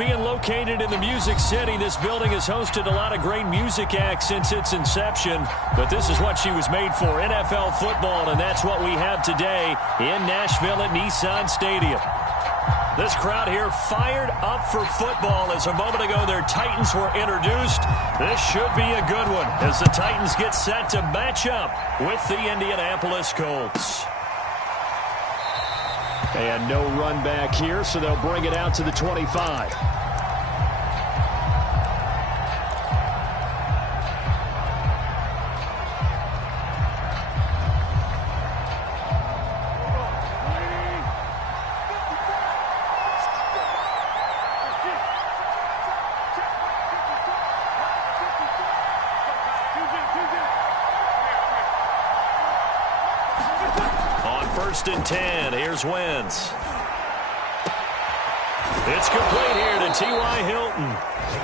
being located in the Music City. This building has hosted a lot of great music acts since its inception, but this is what she was made for, NFL football, and that's what we have today in Nashville at Nissan Stadium. This crowd here fired up for football as a moment ago their Titans were introduced. This should be a good one as the Titans get set to match up with the Indianapolis Colts. And no run back here, so they'll bring it out to the 25. First and 10. Here's Wentz. It's complete here to T.Y. Hilton.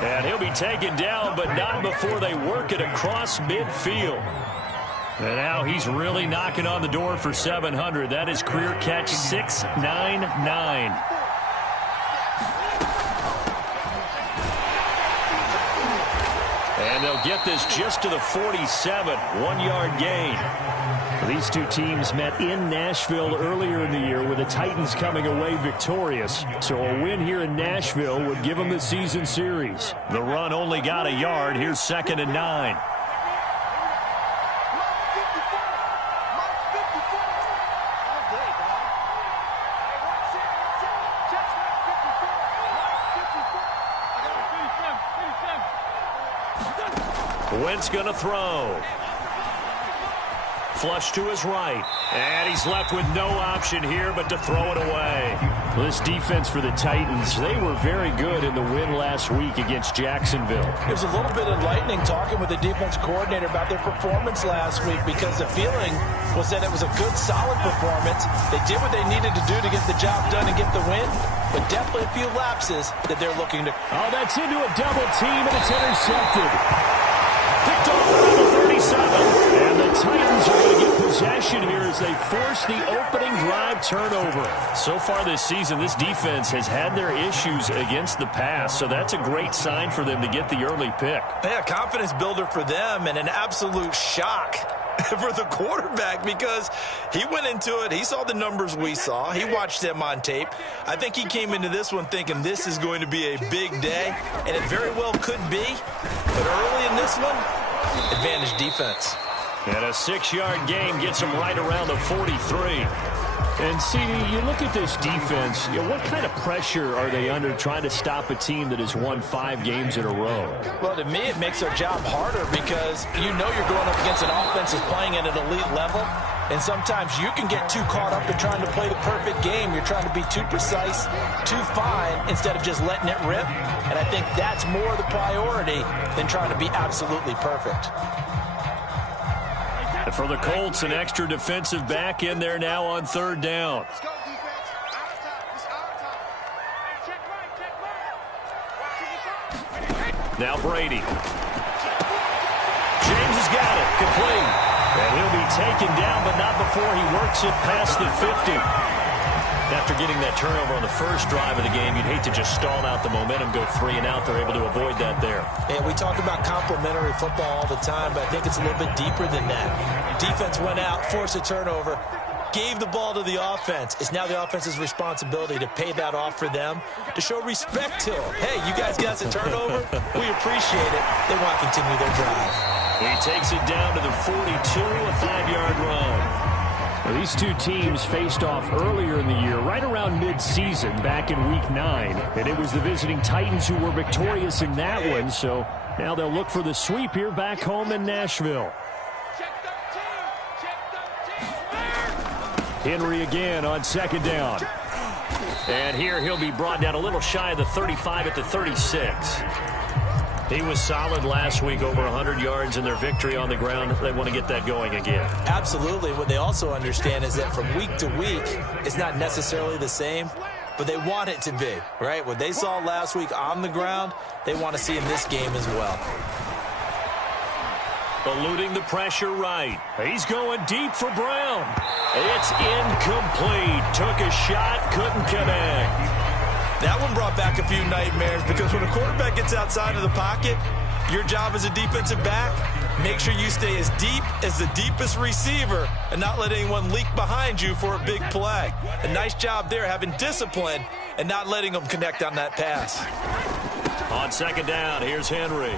And he'll be taken down, but not before they work it across midfield. And now he's really knocking on the door for 700. That is career catch 699. And they'll get this just to the 47. 1-yard gain. These two teams met in Nashville earlier in the year with the Titans coming away victorious. So a win here in Nashville would give them the season series. The run only got a yard. Here's 2nd and 9. Wentz going to throw. Flush to his right. And he's left with no option here but to throw it away. This defense for the Titans, they were very good in the win last week against Jacksonville. It was a little bit enlightening talking with the defense coordinator about their performance last week because the feeling was that it was a good, solid performance. They did what they needed to do to get the job done and get the win, but definitely a few lapses that they're looking to... Oh, that's into a double team, and it's intercepted. Picked off around the 37. And the Titans are going to get possession here as they force the opening drive turnover. So far this season, this defense has had their issues against the pass, so that's a great sign for them to get the early pick. Yeah, confidence builder for them and an absolute shock for the quarterback because he went into it. He saw the numbers we saw. He watched them on tape. I think he came into this one thinking this is going to be a big day, and it very well could be. But early in this one, advantage defense. And a 6-yard gain gets them right around the 43. And, CD, you look at this defense, what kind of pressure are they under trying to stop a team that has won 5 games in a row? Well, to me, it makes their job harder because you know you're going up against an offense that's playing at an elite level. And sometimes you can get too caught up in trying to play the perfect game. You're trying to be too precise, too fine, instead of just letting it rip. And I think that's more the priority than trying to be absolutely perfect. And for the Colts, an extra defensive back in there now on 3rd down. Now Brady. James has got it. Complete. And he'll be taken down, but not before he works it past the 50. After getting that turnover on the first drive of the game, you'd hate to just stall out the momentum, go 3 and out. They're able to avoid that there. And we talk about complementary football all the time, but I think it's a little bit deeper than that. Defense went out, forced a turnover, gave the ball to the offense. It's now the offense's responsibility to pay that off for them, to show respect to them. Hey, you guys got us a turnover. We appreciate it. They want to continue their drive. He takes it down to the 42, a 5-yard run. Well, these two teams faced off earlier in the year, right around mid-season, back in Week 9. And it was the visiting Titans who were victorious in that one, so now they'll look for the sweep here back home in Nashville. Henry again on 2nd down. And here he'll be brought down a little shy of the 35 at the 36. He was solid last week, over 100 yards in their victory on the ground. They want to get that going again. Absolutely. What they also understand is that from week to week, it's not necessarily the same, but they want it to be, right? What they saw last week on the ground, they want to see in this game as well. Eluding the pressure right. He's going deep for Brown. It's incomplete. Took a shot, couldn't connect. That one brought back a few nightmares because when a quarterback gets outside of the pocket, your job as a defensive back, make sure you stay as deep as the deepest receiver and not let anyone leak behind you for a big play. A nice job there having discipline and not letting them connect on that pass. On second down, here's Henry.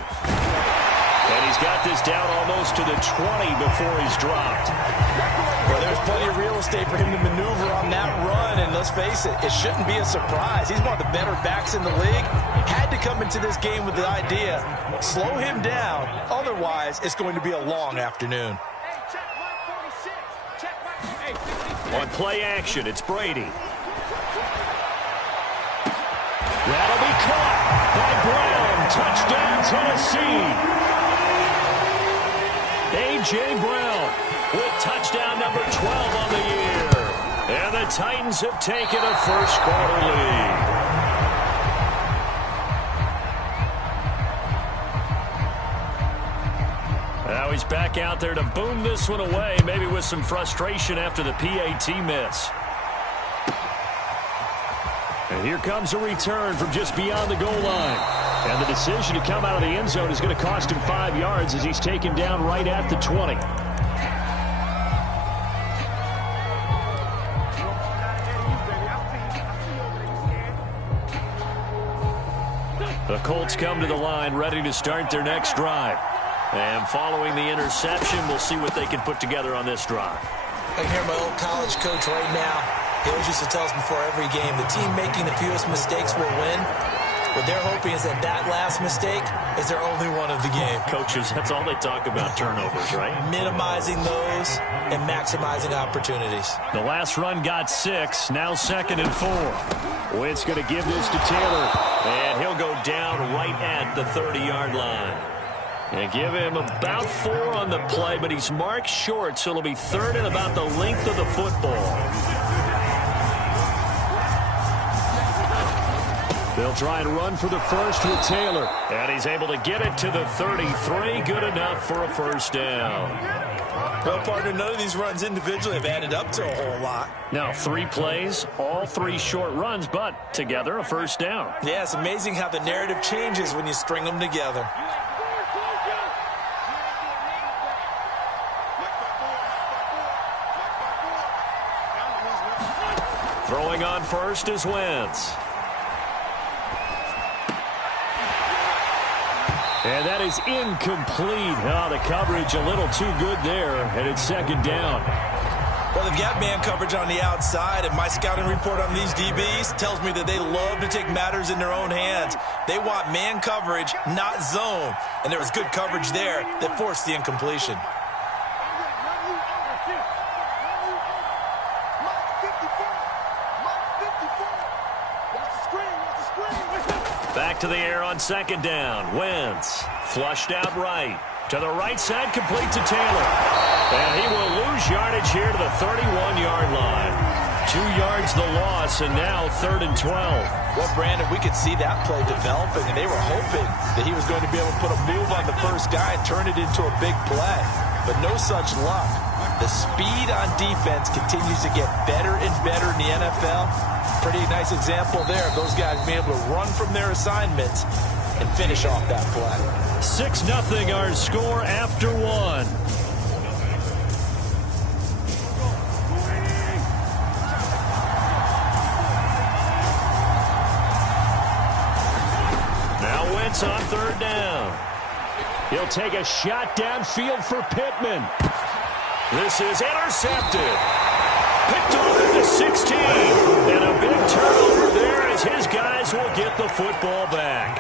And he's got this down almost to the 20 before he's dropped. Well, there's plenty of real estate for him to maneuver on that run, and let's face it, it shouldn't be a surprise. He's one of the better backs in the league. Had to come into this game with the idea, slow him down, otherwise it's going to be a long afternoon. On play action, it's Brady. That'll be caught by Brown. Touchdown, Tennessee. A.J. Brown with touchdown number 12 on the year. And the Titans have taken a first-quarter lead. Now he's back out there to boom this one away, maybe with some frustration after the PAT miss. And here comes a return from just beyond the goal line. And the decision to come out of the end zone is going to cost him 5 yards as he's taken down right at the 20. The Colts come to the line ready to start their next drive. And following the interception, we'll see what they can put together on this drive. I can hear my old college coach right now. He always used to tell us before every game, the team making the fewest mistakes will win. What they're hoping is that that last mistake is their only one of the game. Coaches, that's all they talk about, turnovers, right? Minimizing those and maximizing opportunities. The last run got 6, now 2nd and 4. Wentz going to give this to Taylor, and he'll go down right at the 30-yard line. And give him about 4 on the play, but he's marked short, so it'll be 3rd and about the length of the football. They'll try and run for the first with Taylor. And he's able to get it to the 33. Good enough for a first down. Well, partner, none of these runs individually have added up to a whole lot. Now, 3 plays, all 3 short runs, but together a first down. Yeah, it's amazing how the narrative changes when you string them together. Throwing on first is Wentz. And that is incomplete. Oh, the coverage a little too good there, and it's 2nd down. Well, they've got man coverage on the outside, and my scouting report on these DBs tells me that they love to take matters in their own hands. They want man coverage, not zone. And there was good coverage there that forced the incompletion. Back to the air on 2nd down. Wentz flushed out right. To the right side, complete to Taylor. And he will lose yardage here to the 31-yard line. 2 yards the loss, and now 3rd and 12. Well, Brandon, we could see that play developing, and they were hoping that he was going to be able to put a move on the first guy and turn it into a big play. But no such luck. The speed on defense continues to get better and better in the NFL. Pretty nice example there of those guys being able to run from their assignments and finish off that play. 6-0 our score after 1. Now Wentz on 3rd down. He'll take a shot downfield for Pittman. This is intercepted. Picked off at the 16. And a big turnover there as his guys will get the football back.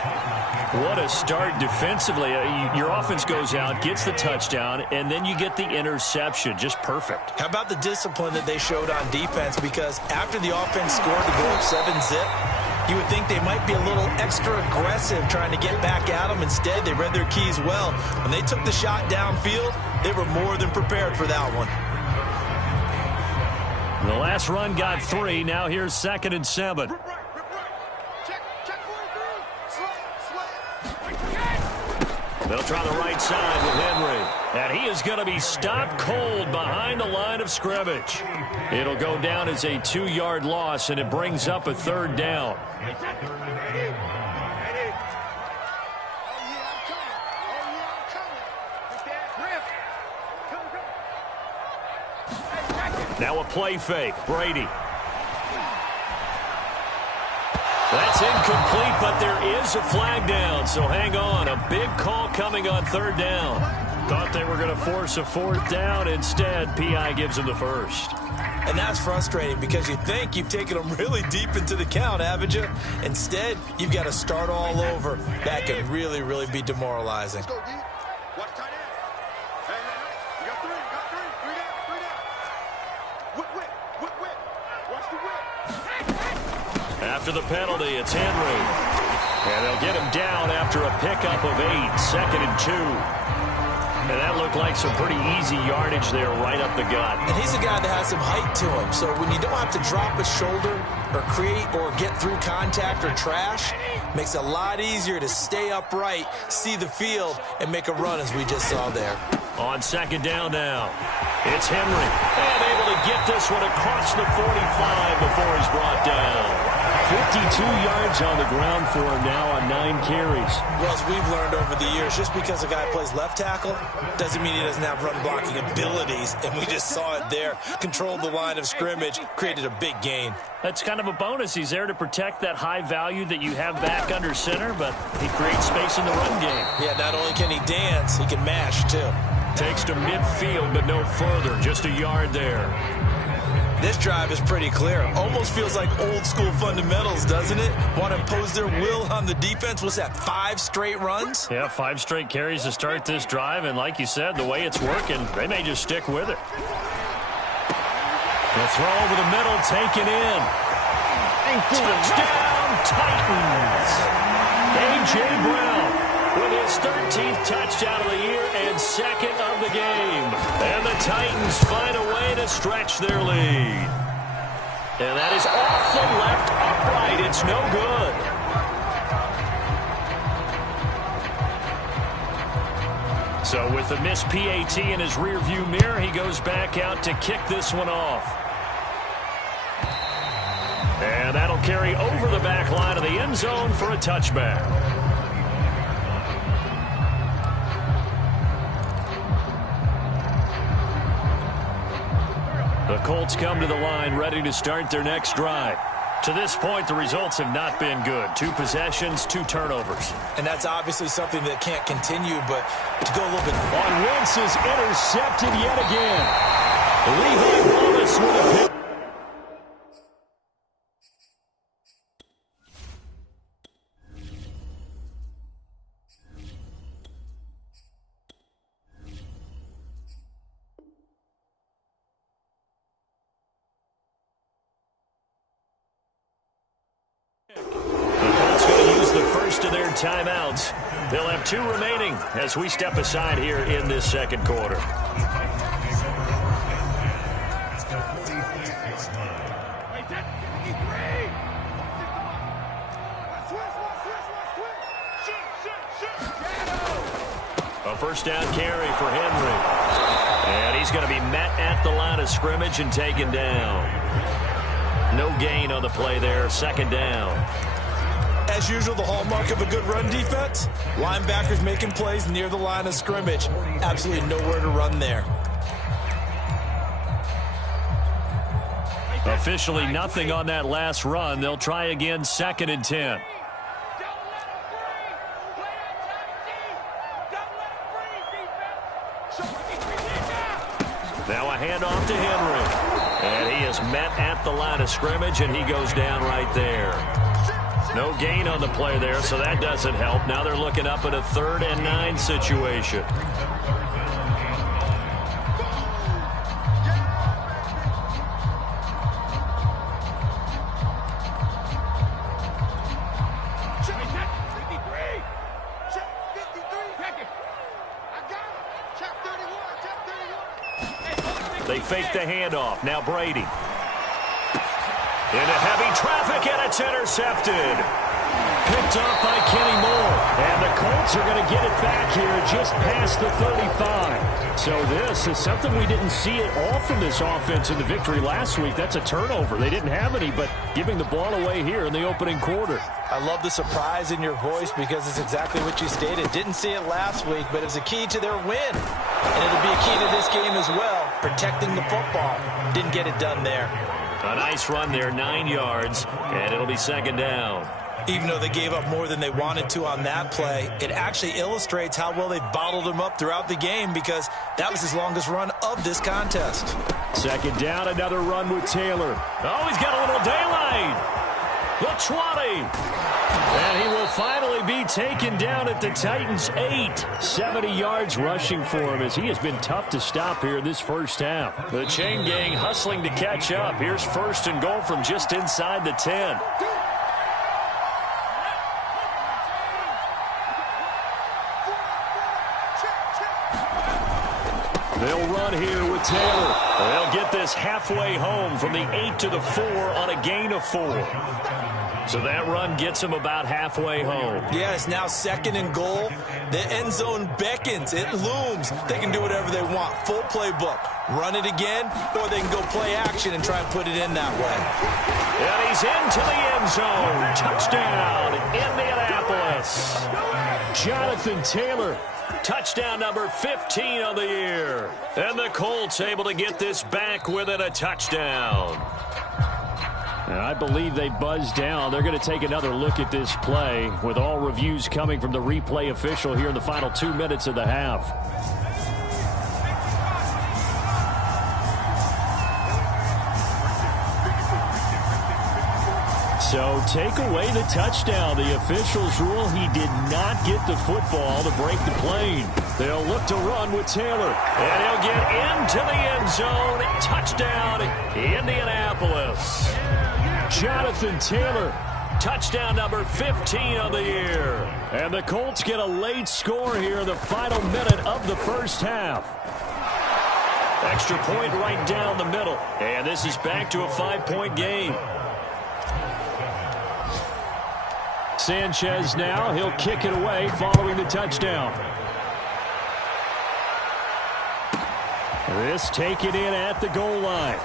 What a start defensively. Your offense goes out, gets the touchdown, and then you get the interception. Just perfect. How about the discipline that they showed on defense? Because after the offense scored to go up 7-zip, you would think they might be a little extra aggressive trying to get back at them. Instead, they read their keys well. When they took the shot downfield, they were more than prepared for that one. The last run got 3. Now here's 2nd and 7. They'll try the right side with Henry. And he is going to be stopped cold behind the line of scrimmage. It'll go down as a 2-yard loss, and it brings up a 3rd down. Now a play fake. Brady. That's incomplete, but there is a flag down, so hang on. A big call coming on 3rd down. Thought they were going to force a 4th down. Instead, P.I. gives them the 1st. And that's frustrating because you think you've taken them really deep into the count, haven't you? Instead, you've got to start all over. That can really, really be demoralizing. After the penalty, it's Henry. And they'll get him down after a pickup of 8, 2nd and 2. And that looked like some pretty easy yardage there right up the gut. And he's a guy that has some height to him. So when you don't have to drop a shoulder or create or get through contact or trash, makes it a lot easier to stay upright, see the field, and make a run as we just saw there. On 2nd down now, it's Henry. And able to get this one across the 45 before he's brought down. 52 yards on the ground for him now on 9 carries. Well, as we've learned over the years, just because a guy plays left tackle doesn't mean he doesn't have run blocking abilities. And we just saw it there. Controlled the line of scrimmage, created a big gain. That's kind of a bonus. He's there to protect that high value that you have back under center, but he creates space in the run game. Yeah, not only can he dance, he can mash too. Takes to midfield, but no further. Just a yard there. This drive is pretty clear. Almost feels like old school fundamentals, doesn't it? Want to impose their will on the defense. What's that, 5 straight runs? Yeah, 5 straight carries to start this drive. And like you said, the way it's working, they may just stick with it. The throw over the middle, taken in. Touchdown, Titans. A.J. Brown with his 13th touchdown of the year and 2nd of the game. And the Titans find a way to stretch their lead. And that is off the left upright. It's no good. So with the missed PAT in his rearview mirror, he goes back out to kick this one off. And that'll carry over the back line of the end zone for a touchback. The Colts come to the line ready to start their next drive. To this point, the results have not been good. 2 possessions, 2 turnovers. And that's obviously something that can't continue, but to go a little bit on Wentz is intercepted yet again. Levi Wallace with a pick. Timeouts. They'll have 2 remaining as we step aside here in this 2nd quarter. A 1st down carry for Henry. And he's going to be met at the line of scrimmage and taken down. No gain on the play there. 2nd down. As usual, the hallmark of a good run defense, linebackers making plays near the line of scrimmage. Absolutely nowhere to run there. Officially nothing on that last run. They'll try again, 2nd and 10. Now a handoff to Henry. And he is met at the line of scrimmage, and he goes down right there. No gain on the play there, so that doesn't help. Now they're looking up at a 3rd and 9 situation. They fake the handoff. Now Brady. Into heavy traffic, and it's intercepted. Picked up by Kenny Moore. And the Colts are going to get it back here just past the 35. So this is something we didn't see at all from this offense in the victory last week. That's a turnover. They didn't have any, but giving the ball away here in the opening quarter. I love the surprise in your voice because it's exactly what you stated. Didn't see it last week, but it was a key to their win. And it'll be a key to this game as well, protecting the football. Didn't get it done there. A nice run there, 9 yards, and it'll be second down. Even though they gave up more than they wanted to on that play, it actually illustrates how well they bottled him up throughout the game because that was his longest run of this contest. Second down, another run with Taylor. Oh, he's got a little daylight. The 20. And he will finally be taken down at the Titans' 8. 70 yards rushing for him as he has been tough to stop here this first half. The chain gang hustling to catch up. Here's first and goal from just inside the 10. They'll run here with Taylor. They'll get this halfway home from the 8 to the 4 on a gain of 4. So that run gets them about halfway home. Yeah, it's now second and goal. The end zone beckons. It looms. They can do whatever they want. Full playbook. Run it again, or they can go play action and try and put it in that way. And he's into the end zone. Touchdown, Indianapolis. Jonathan Taylor. Touchdown number 15 on the year. And the Colts able to get this back within a touchdown. And I believe they buzzed down. They're going to take another look at this play with all reviews coming from the replay official here in the final 2 minutes of the half. So take away the touchdown. The officials rule he did not get the football to break the plane. They'll look to run with Taylor. And he'll get into the end zone. Touchdown, Indianapolis. Jonathan Taylor, touchdown number 15 on the year. And the Colts get a late score here in the final minute of the first half. Extra point right down the middle. And this is back to a 5-point game. Sanchez now, he'll kick it away following the touchdown. This taken in at the goal line.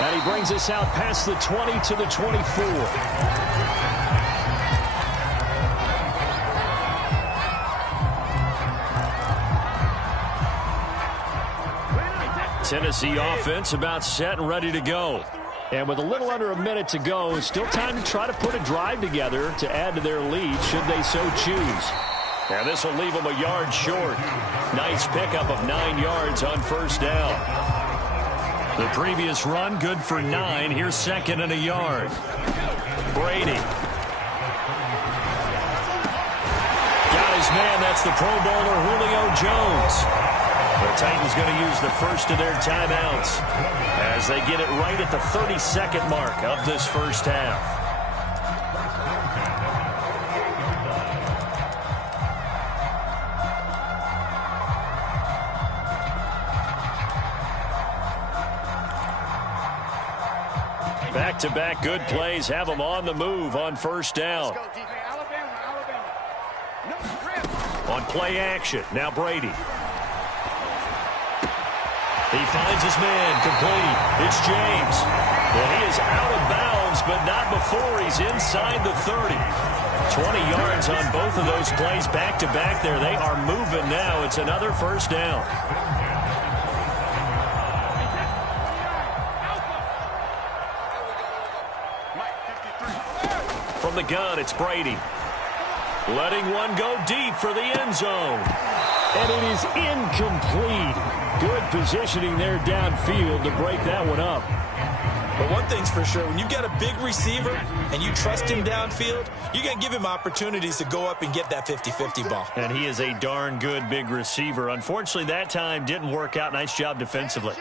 And he brings us out past the 20 to the 24. Tennessee offense about set and ready to go. And with a little under a minute to go, still time to try to put a drive together to add to their lead should they so choose. And this will leave them a yard short. Nice pickup of 9 yards on first down. The previous run, good for 9. Here's second and a yard. Brady. Got his man. That's the Pro Bowler, Julio Jones. The Titans going to use the first of their timeouts as they get it right at the 32nd mark of this first half. Back-to-back good plays have them on the move on first down. On play action, now Brady. He finds his man, complete. It's James. And he is out of bounds, but not before he's inside the 30. 20 yards on both of those plays back-to-back there. They are moving now. It's another first down. From the gun, it's Brady. Letting one go deep for the end zone. And it is incomplete. Good positioning there downfield to break that one up. But one thing's for sure, when you've got a big receiver and you trust him downfield, you're going to give him opportunities to go up and get that 50-50 ball. And he is a darn good big receiver. Unfortunately, that time didn't work out. Nice job defensively.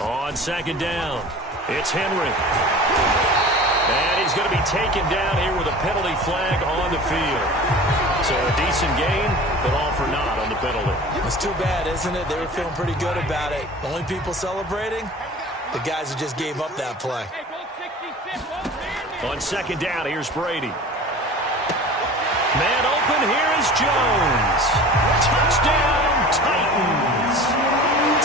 On second down, it's Henry. And he's going to be taken down here with a penalty flag on the field. So a decent gain, but all for naught on the penalty. It's too bad, isn't it? They were feeling pretty good about it. Only people celebrating, the guys who just gave up that play. On second down, here's Brady. Man open, here is Jones. Touchdown, Titans.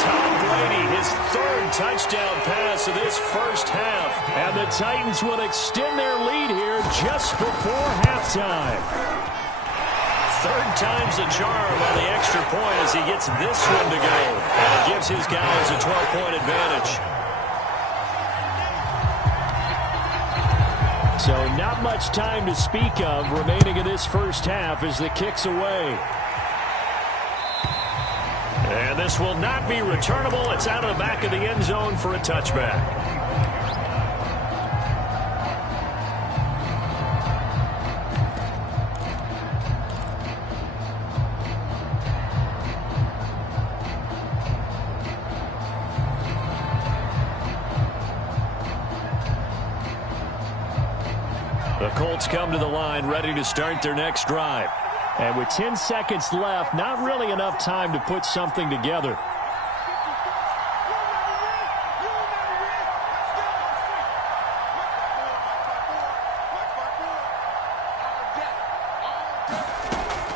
Tom Brady, his third touchdown pass of this first half. And the Titans will extend their lead here just before halftime. Third time's the charm on the extra point as he gets this one to go. And it gives his guys a 12-point advantage. So not much time to speak of remaining in this first half as the kick's away. And this will not be returnable. It's out of the back of the end zone for a touchback. The Colts come to the line ready to start their next drive. And with 10 seconds left, not really enough time to put something together.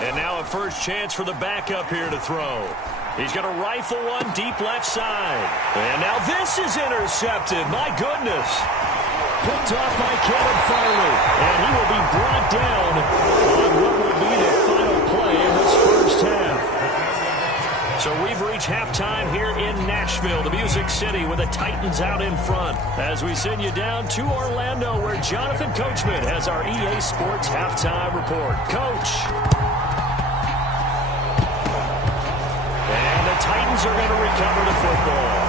And now a first chance for the backup here to throw. He's going to rifle one deep left side. And now this is intercepted. My goodness. Picked off by Kevin Farley. And he will be brought down on what will be the final play in this first half. So we've reached halftime here in Nashville, the Music City, with the Titans out in front. As we send you down to Orlando, where Jonathan Coachman has our EA Sports halftime report. Coach. And the Titans are going to recover the football.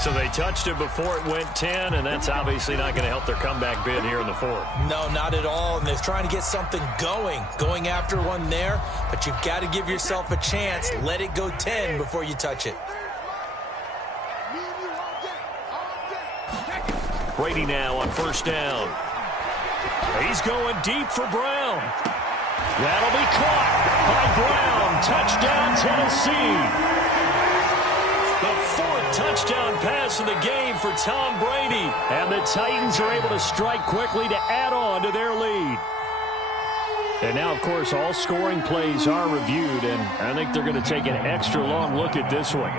So they touched it before it went 10, and that's obviously not going to help their comeback bid here in the fourth. No, not at all, and they're trying to get something going after one there, but you've got to give yourself a chance. Let it go 10 before you touch it. Brady now on first down. He's going deep for Brown. That'll be caught by Brown. Touchdown, Tennessee. The fourth touchdown pass of the game for Tom Brady. And the Titans are able to strike quickly to add on to their lead. And now, of course, all scoring plays are reviewed, and I think they're going to take an extra long look at this one.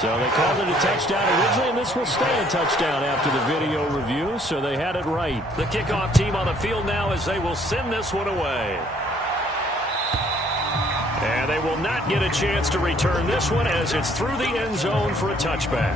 So they called it a touchdown originally, and this will stay a touchdown after the video review, so they had it right. The kickoff team on the field now as they will send this one away. And they will not get a chance to return this one as it's through the end zone for a touchback.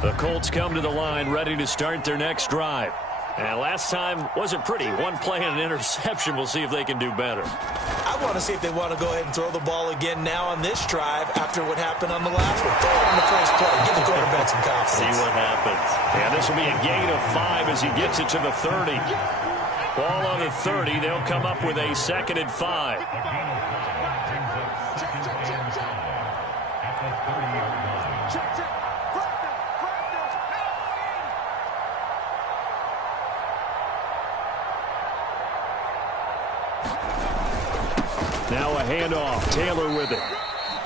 The Colts come to the line ready to start their next drive. And last time wasn't pretty. One play and an interception. We'll see if they can do better. I want to see if they want to go ahead and throw the ball again now on this drive after what happened on the last one. Throw it on the first play. Give the quarterback some confidence. See what happens. And this will be a gain of 5 as he gets it to the 30. Ball on the 30. They'll come up with a 2nd and 5. Now a handoff. Taylor with it.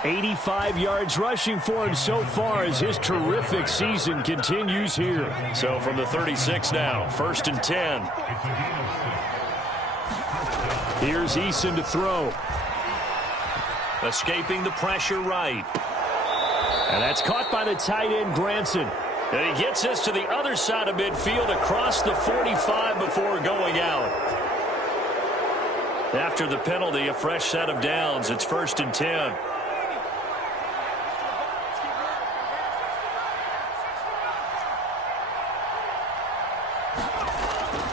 85 yards rushing for him so far as his terrific season continues here. So from the 36 now, 1st and 10. Here's Eason to throw. Escaping the pressure right. And that's caught by the tight end, Granson. And he gets this to the other side of midfield across the 45 before going out. After the penalty, a fresh set of downs. It's 1st and 10.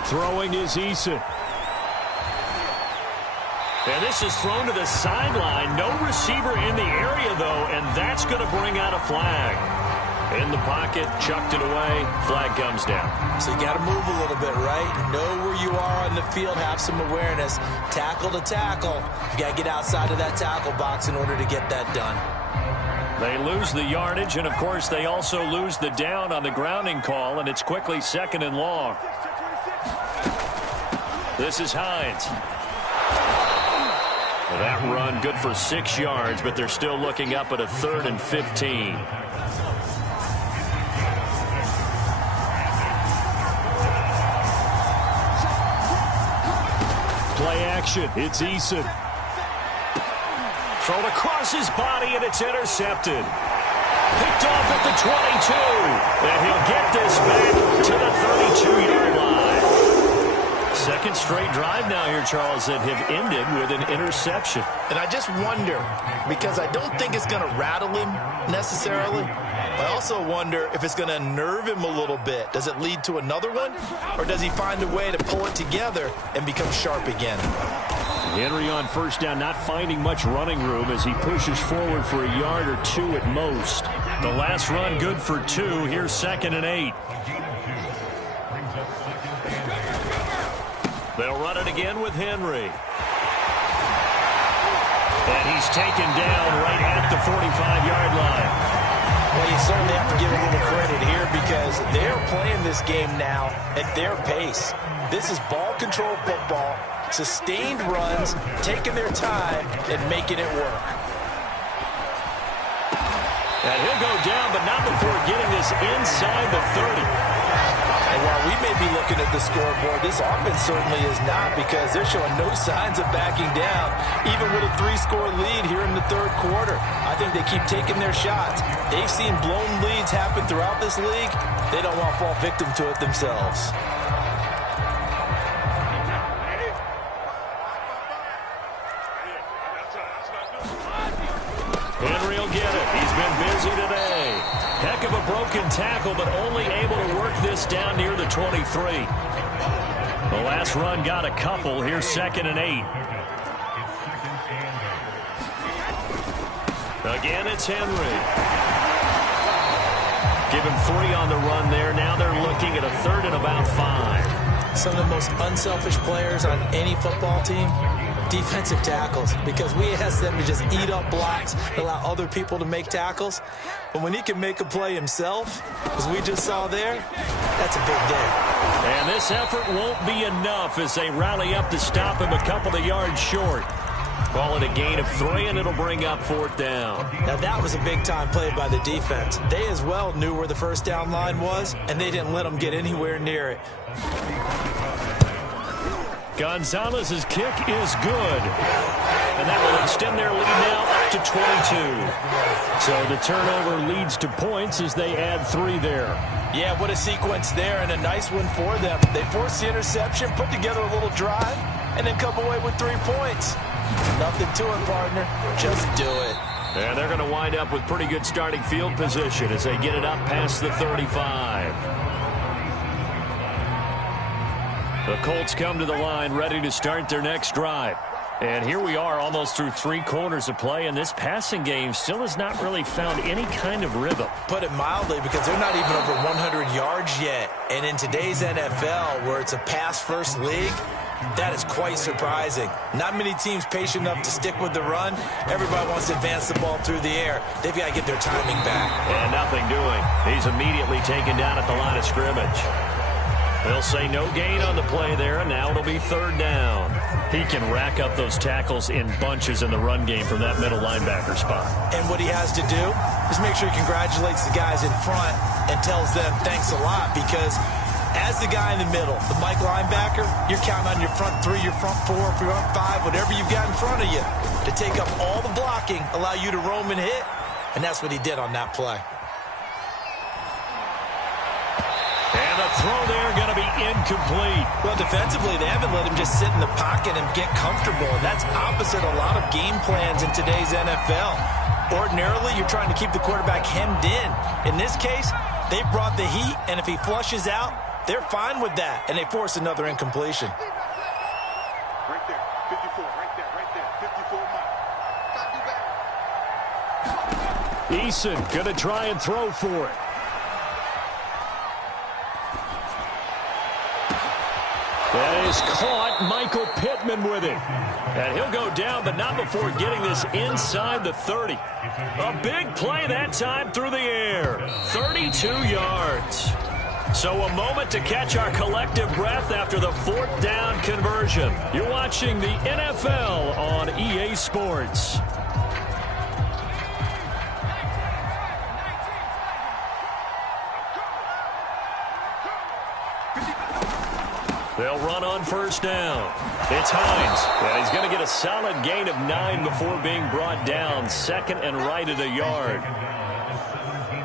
Throwing is Eason. And this is thrown to the sideline. No receiver in the area, though, and that's going to bring out a flag. In the pocket, chucked it away, flag comes down. So you got to move a little bit, right? Know where you are on the field, have some awareness. Tackle to tackle. You got to get outside of that tackle box in order to get that done. They lose the yardage, and, of course, they also lose the down on the grounding call, and it's quickly 2nd and long. This is Hines. Well, that run good for 6 yards, but they're still looking up at a 3rd and 15. Play action. It's Eason. Thrown across his body, and it's intercepted. Picked off at the 22. And he'll get this back to the 32-yard line. Second straight drive now here, Charles, that have ended with an interception. And I just wonder, because I don't think it's going to rattle him necessarily. I also wonder if it's going to unnerve him a little bit. Does it lead to another one? Or does he find a way to pull it together and become sharp again? Henry on first down, not finding much running room as he pushes forward for a yard or 2 at most. The last run good for 2. Here's 2nd and 8. They'll run it again with Henry. And he's taken down right at the 45-yard line. Well, you certainly have to give a little credit here because they're playing this game now at their pace. This is ball control football, sustained runs, taking their time and making it work. And he'll go down, but not before getting this inside the 30. And while we may be looking at the scoreboard, this offense certainly is not because they're showing no signs of backing down, even with a 3-score lead here in the 3rd quarter. I think they keep taking their shots. They've seen blown leads happen throughout this league. They don't want to fall victim to it themselves. Henry will get it. He's been busy today. Heck of a broken tackle, but only able to work this down near the 23. The last run got a couple. Here's 2nd and 8. Again, it's Henry. Give him 3 on the run there. Now they're looking at a 3rd and about 5. Some of the most unselfish players on any football team, defensive tackles, because we ask them to just eat up blocks, allow other people to make tackles. But when he can make a play himself, as we just saw there, that's a big day. And this effort won't be enough as they rally up to stop him a couple of yards short. Call it a gain of 3, and it'll bring up 4th down. Now, that was a big-time play by the defense. They as well knew where the first down line was, and they didn't let them get anywhere near it. Gonzalez's kick is good. And that will extend their lead now up to 22. So the turnover leads to points as they add 3 there. Yeah, what a sequence there, and a nice one for them. They forced the interception, put together a little drive, and then come away with 3 points. Nothing to it, partner. Just do it. And they're going to wind up with pretty good starting field position as they get it up past the 35. The Colts come to the line ready to start their next drive. And here we are almost through 3 quarters of play, and this passing game still has not really found any kind of rhythm. Put it mildly, because they're not even over 100 yards yet. And in today's NFL, where it's a pass-first league, that is quite surprising. Not many teams patient enough to stick with the run. Everybody wants to advance the ball through the air. They've got to get their timing back. And nothing doing. He's immediately taken down at the line of scrimmage. They'll say no gain on the play there, and now it'll be 3rd down. He can rack up those tackles in bunches in the run game from that middle linebacker spot. And what he has to do is make sure he congratulates the guys in front and tells them thanks a lot, because as the guy in the middle, the Mike linebacker, you're counting on your front 3, your front 4, your front 5, whatever you've got in front of you to take up all the blocking, allow you to roam and hit, and that's what he did on that play. And the throw there going to be incomplete. Well, defensively, they haven't let him just sit in the pocket and get comfortable, and that's opposite a lot of game plans in today's NFL. Ordinarily, you're trying to keep the quarterback hemmed in. In this case, they brought the heat, and if he flushes out, they're fine with that, and they force another incompletion. Right there, 54, right there, 54 miles. Eason going to try and throw for it. That is caught. Michael Pittman with it. And he'll go down, but not before getting this inside the 30. A big play that time through the air. 32 yards. So a moment to catch our collective breath after the fourth down conversion. You're watching the NFL on EA Sports. They'll run on first down. It's Hines. And he's going to get a solid gain of 9 before being brought down. Second and right at a yard.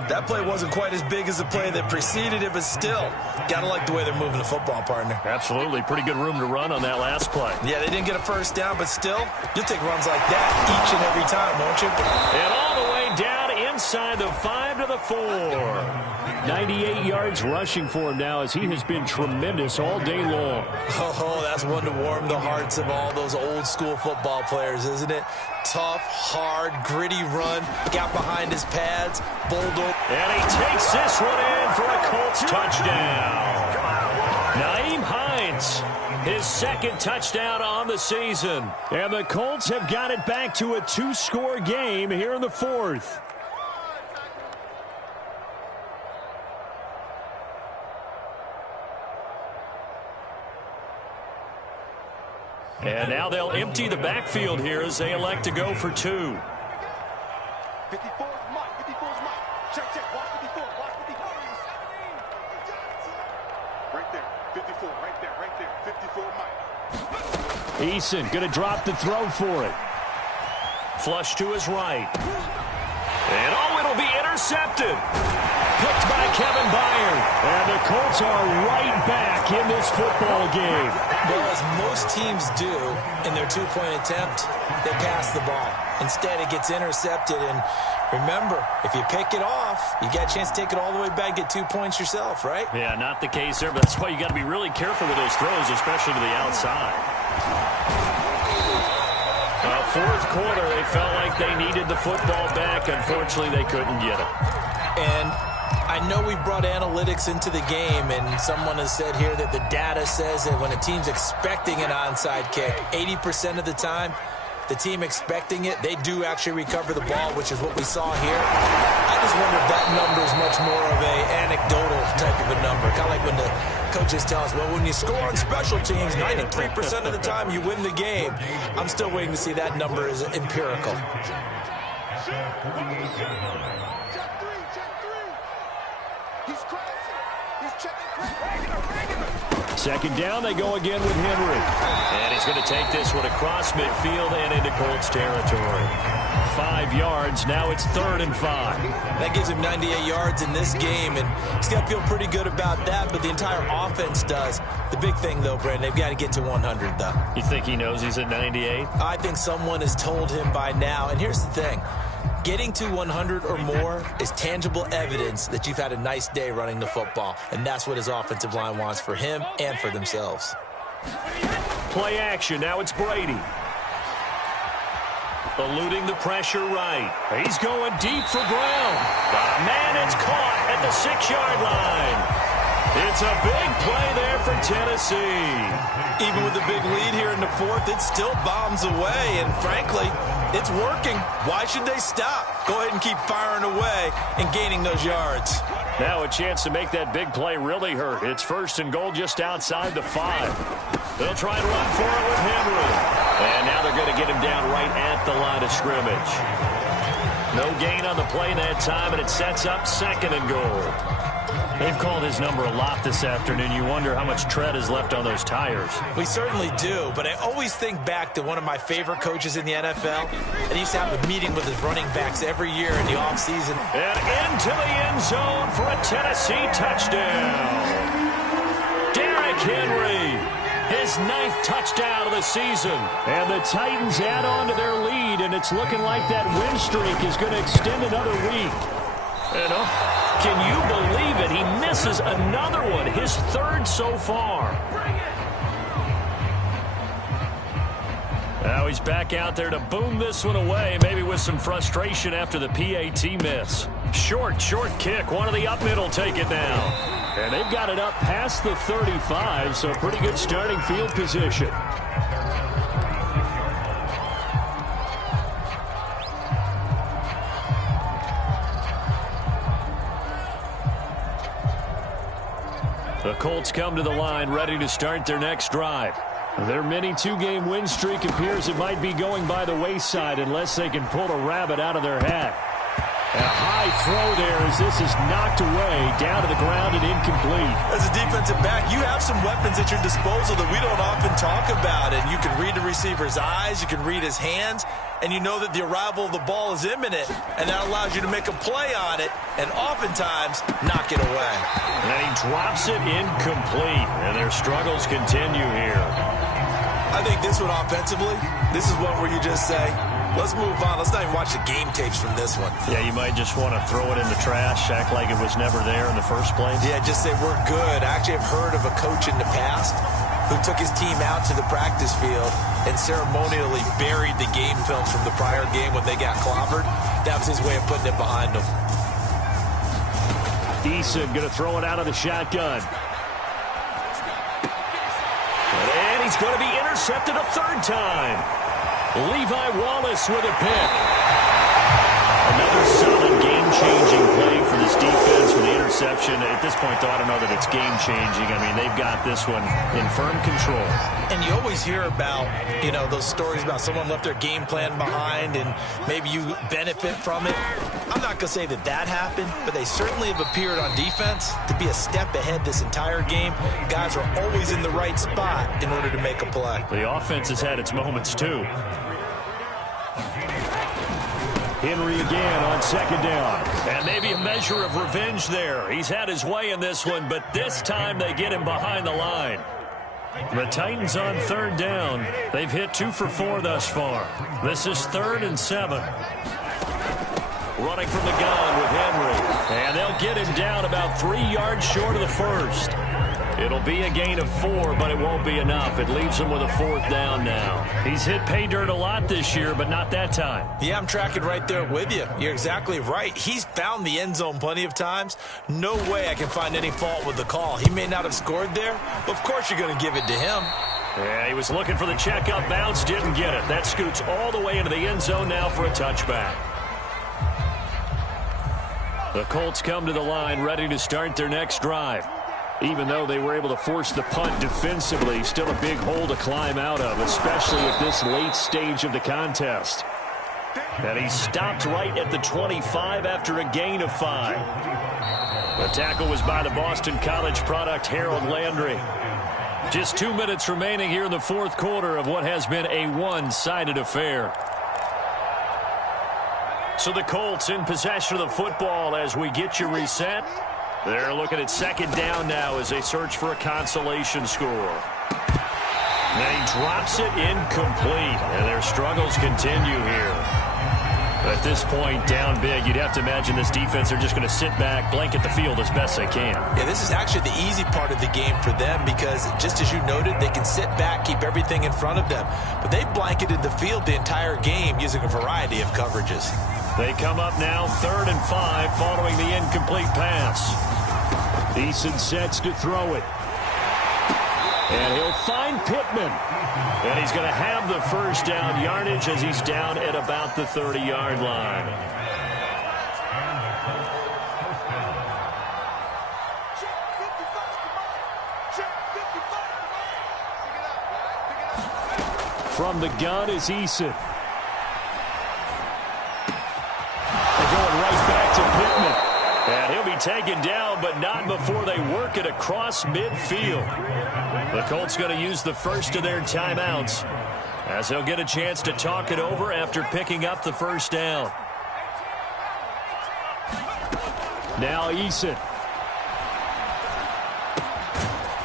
That play wasn't quite as big as the play that preceded it, but still, got to like the way they're moving the football, partner. Absolutely. Pretty good room to run on that last play. Yeah, they didn't get a first down, but still, you'll take runs like that each and every time, won't you? And all the way down inside the 5 to the 4. 98 yards rushing for him now as he has been tremendous all day long. Oh, that's one to warm the hearts of all those old-school football players, isn't it? Tough, hard, gritty run, got behind his pads, bowled over. And he takes this one in for a Colts touchdown. Nyheim Hines, his second touchdown on the season. And the Colts have got it back to a 2-score game here in the fourth. And now they'll empty the backfield here as they elect to go for 2. 54 is Mike. 54 is Mike. Check. Watch 54. Watch 54. Right there. 54. Right there. 54 Mike. Eason going to drop the throw for it. Flush to his right. And it'll be intercepted. Picked by Kevin Byard. And the Colts are right back in this football game. Well, as most teams do in their two-point attempt, they pass the ball. Instead, it gets intercepted. And remember, if you pick it off, you got a chance to take it all the way back, get 2 points yourself, right? Yeah, not the case there, but that's why you got to be really careful with those throws, especially to the outside. Fourth quarter, they felt like they needed the football back. Unfortunately, they couldn't get it. And I know we brought analytics into the game, and someone has said here that the data says that when a team's expecting an onside kick, 80% of the time, the team expecting it, they do actually recover the ball, which is what we saw here. I just wonder if that number is much more of a anecdotal type of a number. Kind of like when the coaches tell us, well, when you score on special teams, 93% of the time you win the game. I'm still waiting to see that number is empirical. Second down, they go again with Henry. And he's going to take this one across midfield and into Colts territory. 5 yards, now it's 3rd and 5. That gives him 98 yards in this game, and he's got to feel pretty good about that, but the entire offense does. The big thing, though, Brandon, they've got to get to 100, though. You think he knows he's at 98? I think someone has told him by now, and here's the thing. Getting to 100 or more is tangible evidence that you've had a nice day running the football, and that's what his offensive line wants for him and for themselves. Play action. Now it's Brady. Eluding the pressure right. He's going deep for Brown. But man, it's caught at the 6-yard line. It's a big play there for Tennessee. Even with the big lead here in the fourth, it still bombs away, and frankly, it's working. Why should they stop? Go ahead and keep firing away and gaining those yards. Now a chance to make that big play really hurt. It's 1st and goal just outside the 5. They'll try and run for it with Henry. And now they're going to get him down right at the line of scrimmage. No gain on the play that time, and it sets up 2nd and goal. They've called his number a lot this afternoon. You wonder how much tread is left on those tires. We certainly do, but I always think back to one of my favorite coaches in the NFL, and he used to have a meeting with his running backs every year in the offseason. And into the end zone for a Tennessee touchdown. Derrick Henry, his 9th touchdown of the season. And the Titans add on to their lead, and it's looking like that win streak is going to extend another week. And can you believe it? He misses another one, his 3rd so far. Now he's back out there to boom this one away, maybe with some frustration after the PAT miss. Short kick. One of the up middle take it now. And they've got it up past the 35, so pretty good starting field position. The Colts come to the line ready to start their next drive. Their mini two-game win streak appears it might be going by the wayside unless they can pull a rabbit out of their hat. And a high throw there as this is knocked away, down to the ground and incomplete. As a defensive back, you have some weapons at your disposal that we don't often talk about. And you can read the receiver's eyes, you can read his hands, and you know that the arrival of the ball is imminent. And that allows you to make a play on it and oftentimes knock it away. And he drops it incomplete. And their struggles continue here. I think this one offensively, this is one where you just say, let's move on. Let's not even watch the game tapes from this one. Yeah, you might just want to throw it in the trash, act like it was never there in the first place. Yeah, just say we're good. I actually have heard of a coach in the past who took his team out to the practice field and ceremonially buried the game films from the prior game when they got clobbered. That was his way of putting it behind them. Eason going to throw it out of the shotgun. And he's going to be intercepted a third time. Levi Wallace with a pick. Another solid game-changing play for this defense with the interception. At this point, though, I don't know that it's game-changing. I mean, they've got this one in firm control. And you always hear about, you know, those stories about someone left their game plan behind and maybe you benefit from it. I'm not going to say that that happened, but they certainly have appeared on defense to be a step ahead this entire game. Guys are always in the right spot in order to make a play. The offense has had its moments, too. Henry again on second down. And maybe a measure of revenge there. He's had his way in this one, but this time they get him behind the line. The Titans on third down. They've hit 2 for 4 thus far. This is 3rd and 7. Running from the gun with Henry. And they'll get him down about 3 yards short of the first. It'll be a gain of 4, but it won't be enough. It leaves him with a 4th down now. He's hit pay dirt a lot this year, but not that time. Yeah, I'm tracking right there with you. You're exactly right. He's found the end zone plenty of times. No way I can find any fault with the call. He may not have scored there, but of course you're going to give it to him. Yeah, he was looking for the check-up bounce, didn't get it. That scoots all the way into the end zone now for a touchback. The Colts come to the line ready to start their next drive. Even though they were able to force the punt defensively, still a big hole to climb out of, especially at this late stage of the contest. And he stopped right at the 25 after a gain of 5. The tackle was by the Boston College product, Harold Landry. Just 2 minutes remaining here in the 4th quarter of what has been a one-sided affair. So the Colts in possession of the football as we get you reset. They're looking at second down now as they search for a consolation score. And he drops it incomplete, and their struggles continue here. At this point, down big, you'd have to imagine this defense are just going to sit back, blanket the field as best they can. Yeah, this is actually the easy part of the game for them because, just as you noted, they can sit back, keep everything in front of them. But they've blanketed the field the entire game using a variety of coverages. They come up now 3rd and 5 following the incomplete pass. Eason sets to throw it. And he'll find Pittman. And he's going to have the first down yardage as he's down at about the 30-yard line. From the gun is Eason. They're going right back to Pittman. And he'll be taken down, but not before they work it across midfield. The Colts going to use the first of their timeouts as they'll get a chance to talk it over after picking up the first down. Now Eason.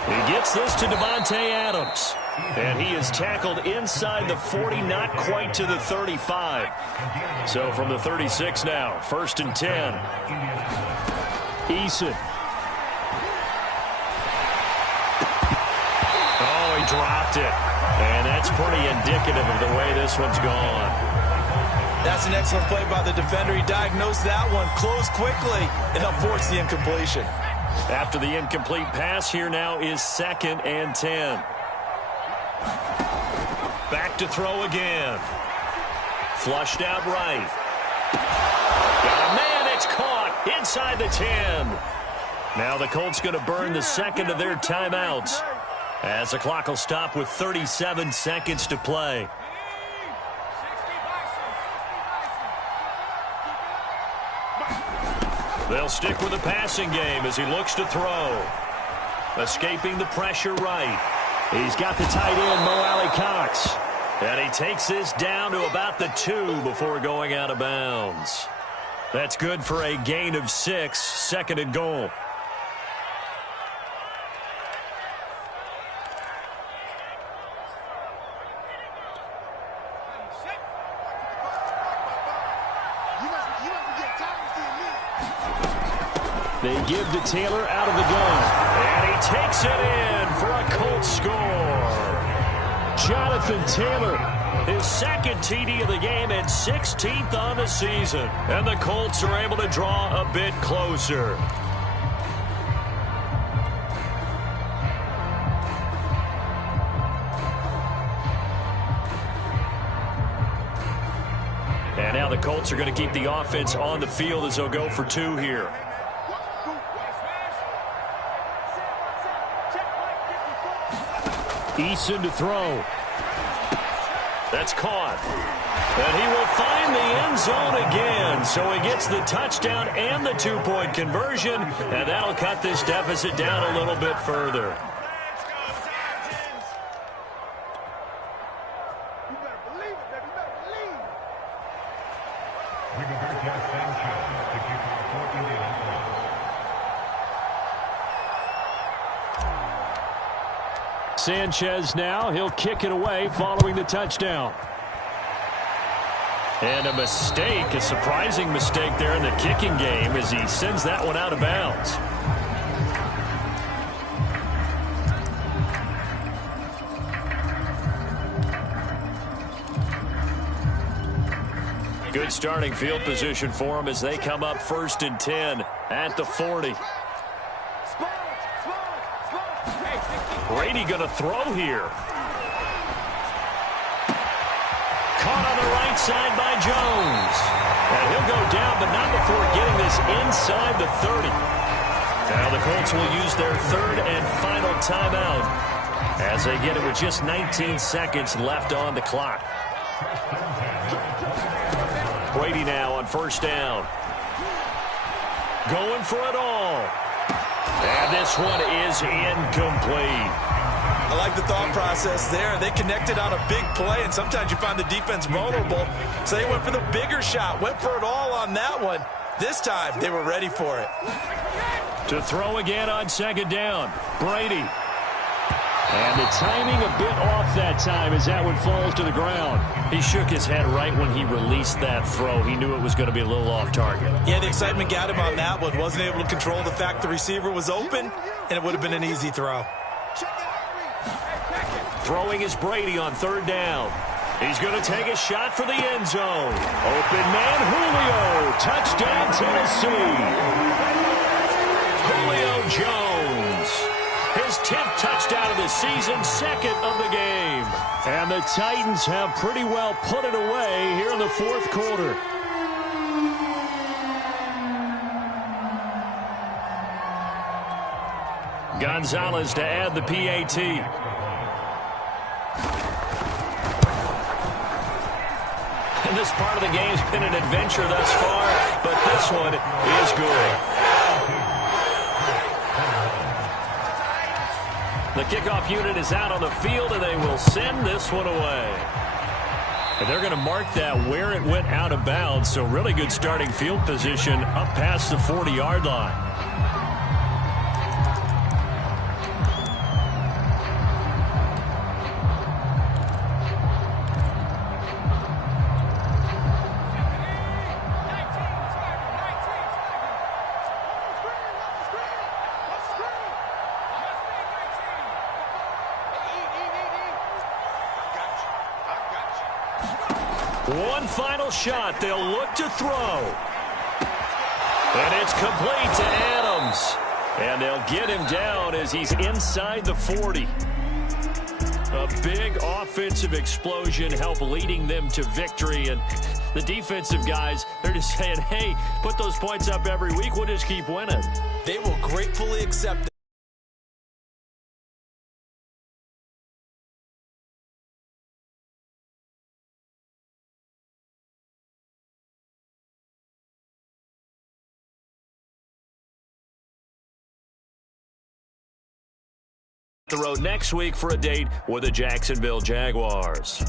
He gets this to Devontae Adams. And he is tackled inside the 40, not quite to the 35. So from the 36 now, 1st and 10. Eason. Oh, he dropped it. And that's pretty indicative of the way this one's gone. That's an excellent play by the defender. He diagnosed that one, closed quickly, and helped force the incompletion. After the incomplete pass, here now is 2nd and 10. Back to throw again. Flushed out right. Got a man, it's caught inside the 10. Now the Colts going to burn the second of their timeouts as the clock will stop with 37 seconds to play. They'll stick with the passing game as he looks to throw. Escaping the pressure right. He's got the tight end, Mo Alley-Cox. And he takes this down to about the 2 before going out of bounds. That's good for a gain of 6, 2nd and goal. They give to Taylor out of the gun. And he takes it in for a Colts score. Jonathan Taylor, his 2nd TD of the game and 16th on the season. And the Colts are able to draw a bit closer. And now the Colts are going to keep the offense on the field as they'll go for 2 here. Eason to throw. That's caught. And he will find the end zone again. So he gets the touchdown and the 2-point conversion. And that'll cut this deficit down a little bit further. Sanchez now, he'll kick it away following the touchdown. And a mistake, a surprising mistake there in the kicking game as he sends that one out of bounds. Good starting field position for them as they come up 1st and 10 at the 40. Brady going to throw here. Caught on the right side by Jones. And he'll go down, but not before getting this inside the 30. Now the Colts will use their 3rd and final timeout as they get it with just 19 seconds left on the clock. Brady now on 1st down. Going for it all. And this one is incomplete. I like the thought process there. They connected on a big play, and sometimes you find the defense vulnerable. So they went for the bigger shot, went for it all on that one. This time, they were ready for it. To throw again on 2nd down, Brady. And the timing a bit off that time as that one falls to the ground. He shook his head right when he released that throw. He knew it was going to be a little off target. Yeah, the excitement got him on that one. Wasn't able to control the fact the receiver was open, and it would have been an easy throw. Throwing is Brady on 3rd down. He's going to take a shot for the end zone. Open man, Julio. Touchdown, Tennessee. Julio Jones. His 10th touchdown of the season, 2nd of the game. And the Titans have pretty well put it away here in the 4th quarter. Gonzalez to add the PAT. And this part of the game's been an adventure thus far, but this one is good. The kickoff unit is out on the field, and they will send this one away. And they're going to mark that where it went out of bounds, so really good starting field position up past the 40-yard line. One final shot. They'll look to throw. And it's complete to Adams. And they'll get him down as he's inside the 40. A big offensive explosion helped leading them to victory. And the defensive guys, they're just saying, hey, put those points up every week. We'll just keep winning. They will gratefully accept it. The road next week for a date with the Jacksonville Jaguars.